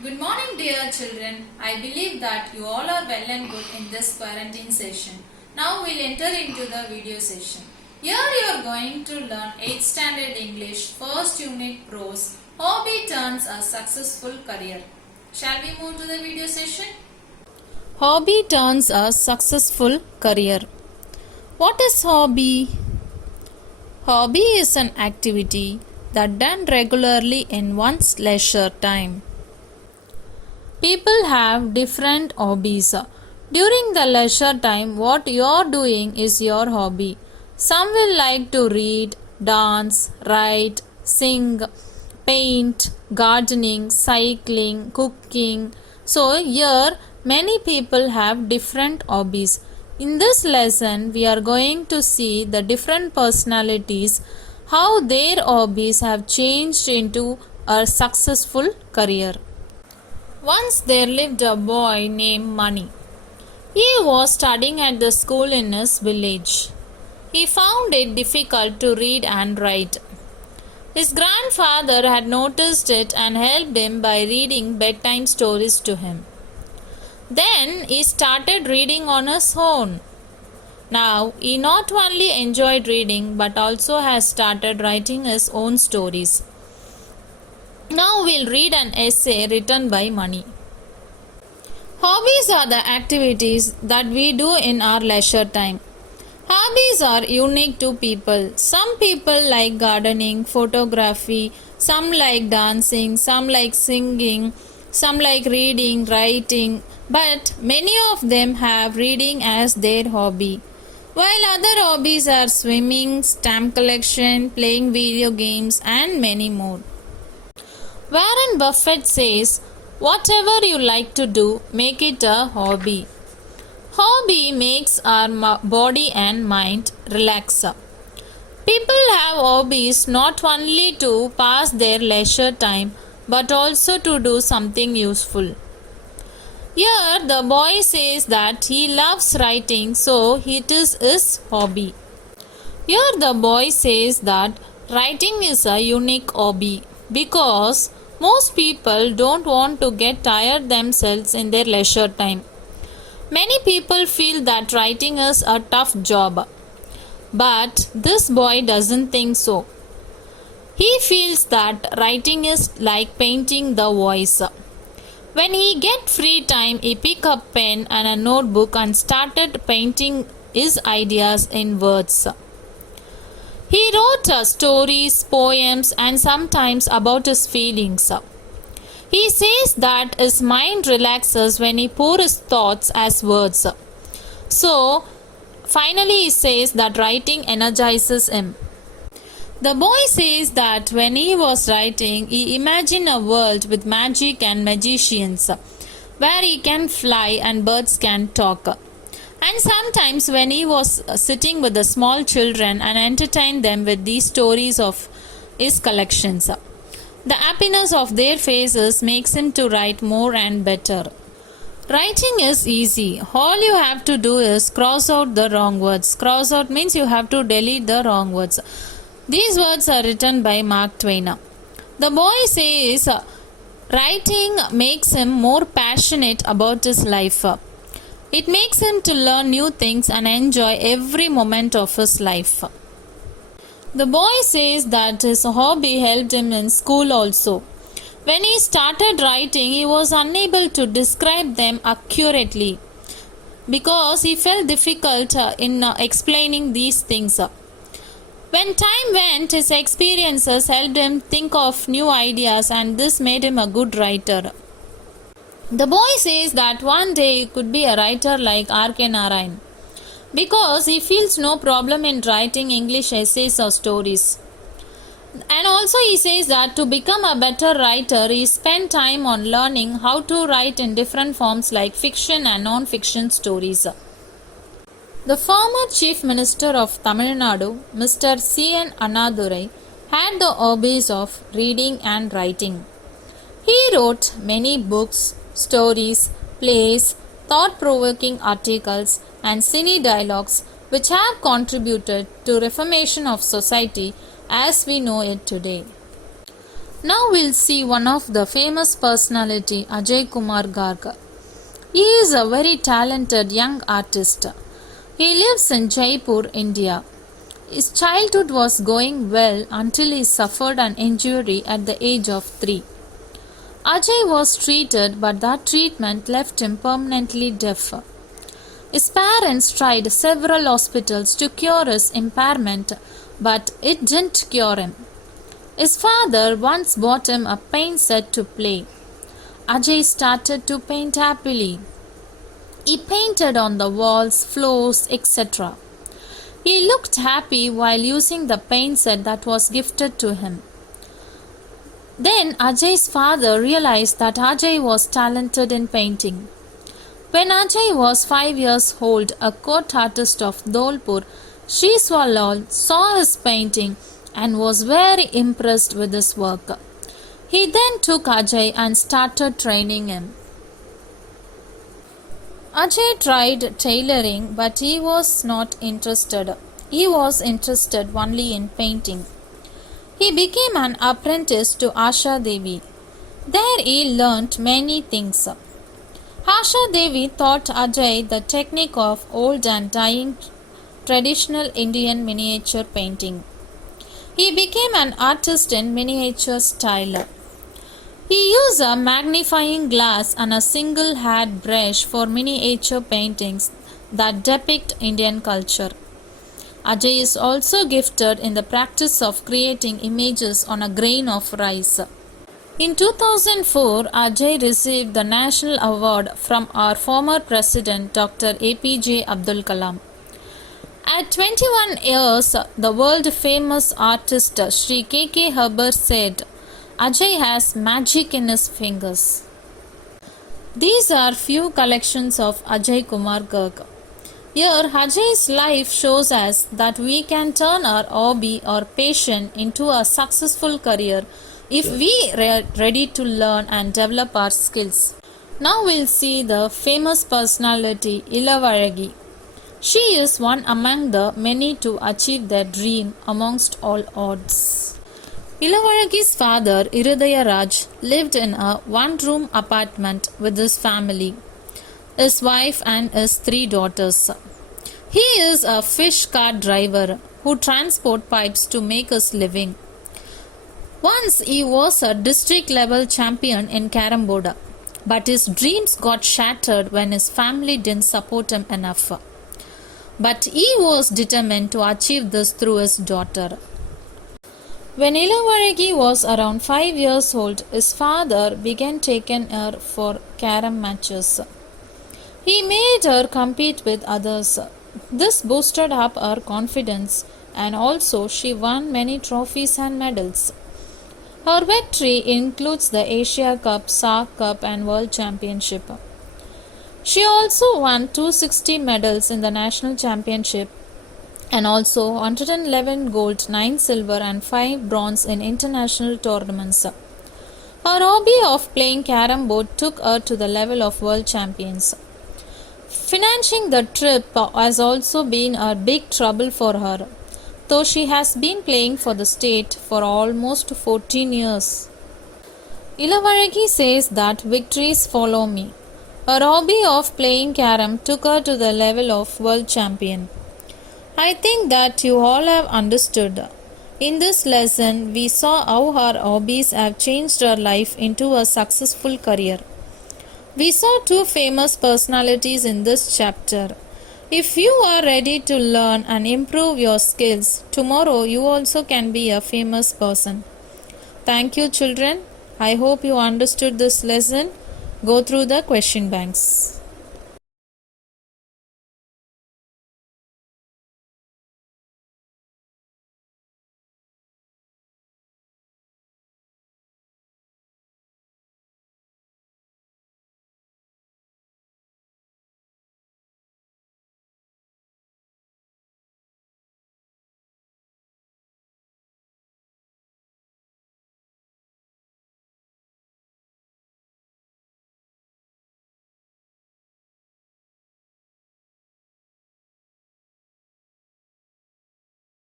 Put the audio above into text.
Good morning, dear children. I believe that you all are well and good in this parenting session. Now we'll enter into the video session. Here you are going to learn 8th standard English, first unit prose, hobby turns a successful career. Shall we move to the video session? Hobby turns a successful career. What is hobby? Hobby is an activity that done regularly in one's leisure time. People have different hobbies. During the leisure time, what you are doing is your hobby. Some will like to read, dance, write, sing, paint, gardening, cycling, cooking. So here many people have different hobbies. In this lesson, we are going to see the different personalities, how their hobbies have changed into a successful career. Once there lived a boy named Mani. He was studying at the school in his village. He found it difficult to read and write. His grandfather had noticed it and helped him by reading bedtime stories to him. Then he started reading on his own. Now he not only enjoyed reading but also has started writing his own stories. Now we'll read an essay written by Mani. Hobbies are the activities that we do in our leisure time. Hobbies are unique to people. Some people like gardening, photography, some like dancing, some like singing, some like reading, writing, but many of them have reading as their hobby. While other hobbies are swimming, stamp collection, playing video games, and many more. Warren Buffett says, whatever you like to do, make it a hobby. Hobby makes our body and mind relax. People have hobbies not only to pass their leisure time but also to do something useful. Here the boy says that he loves writing, so it is his hobby. Here the boy says that writing is a unique hobby because most people don't want to get tired themselves in their leisure time. Many people feel that writing is a tough job. But this boy doesn't think so. He feels that writing is like painting the voice. When he get free time, he pick up pen and a notebook and started painting his ideas in words. He wrote stories, poems, and sometimes about his feelings. He says that his mind relaxes when he pours his thoughts as words. So, finally he says that writing energizes him. The boy says that when he was writing, he imagined a world with magic and magicians, where he can fly and birds can talk. And sometimes when he was sitting with the small children and entertained them with these stories of his collections, the happiness of their faces makes him to write more and better. Writing is easy. All you have to do is cross out the wrong words. Cross out means you have to delete the wrong words. These words are written by Mark Twain. The boy says writing makes him more passionate about his life. It makes him to learn new things and enjoy every moment of his life. The boy says that his hobby helped him in school also. When he started writing, he was unable to describe them accurately because he felt difficult in explaining these things. When time went, his experiences helped him think of new ideas, and this made him a good writer. The boy says that one day he could be a writer like N Narayan because he feels no problem in writing English essays or stories. And also he says that to become a better writer, he spent time on learning how to write in different forms like fiction and non-fiction stories. The former Chief Minister of Tamil Nadu, Mr. N Annadurai, had the hobbies of reading and writing. He wrote many books, stories, plays, thought-provoking articles, and cine dialogues which have contributed to reformation of society as we know it today. Now we'll see one of the famous personality, Ajay Kumar Garg. He is a very talented young artist. He lives in Jaipur, India. His childhood was going well until he suffered an injury at the age of 3. Ajay was treated, but that treatment left him permanently deaf. His parents tried several hospitals to cure his impairment, but it didn't cure him. His father once bought him a paint set to play. Ajay started to paint happily. He painted on the walls, floors, etc. He looked happy while using the paint set that was gifted to him. Then Ajay's father realized that Ajay was talented in painting. When Ajay was 5 years old, a court artist of Dholpur, Shiswalal, saw his painting and was very impressed with his work. He then took Ajay and started training him. Ajay tried tailoring, but he was not interested. He was interested only in painting. He became an apprentice to Asha Devi. There he learnt many things. Asha Devi taught Ajay the technique of old and dying traditional Indian miniature painting. He became an artist in miniature style. He used a magnifying glass and a single head brush for miniature paintings that depict Indian culture. Ajay is also gifted in the practice of creating images on a grain of rice. In 2004, Ajay received the National Award from our former President Dr. APJ Abdul Kalam. At 21 years, the world-famous artist Sri K.K. Haber said, Ajay has magic in his fingers. These are few collections of Ajay Kumar Garg. Here, Ajay's life shows us that we can turn our hobby or passion into a successful career if we are ready to learn and develop our skills. Now we'll see the famous personality Ilavaragi. She is one among the many to achieve their dream amongst all odds. Ilavaragi's father, Irudaya Raj, lived in a one-room apartment with his family, his wife and his 3 daughters. He is a fish cart driver who transport pipes to make his living. Once he was a district level champion in Carom board, but his dreams got shattered when his family didn't support him enough. But he was determined to achieve this through his daughter. When Ilavaragi was around 5 years old, his father began taking her for carom matches. He made her compete with others. This boosted up her confidence, and also she won many trophies and medals. Her victory includes the Asia Cup, SAARC Cup and World Championship. She also won 260 medals in the National Championship and also 111 gold, 9 silver and 5 bronze in international tournaments. Her hobby of playing carom board took her to the level of world champions. Financing the trip has also been a big trouble for her, though she has been playing for the state for almost 14 years. Ilavaragi says that victories follow me. Her hobby of playing carom took her to the level of world champion. I think that you all have understood. In this lesson, we saw how her hobbies have changed her life into a successful career. We saw 2 famous personalities in this chapter. If you are ready to learn and improve your skills, tomorrow you also can be a famous person. Thank you, children. I hope you understood this lesson. Go through the question banks.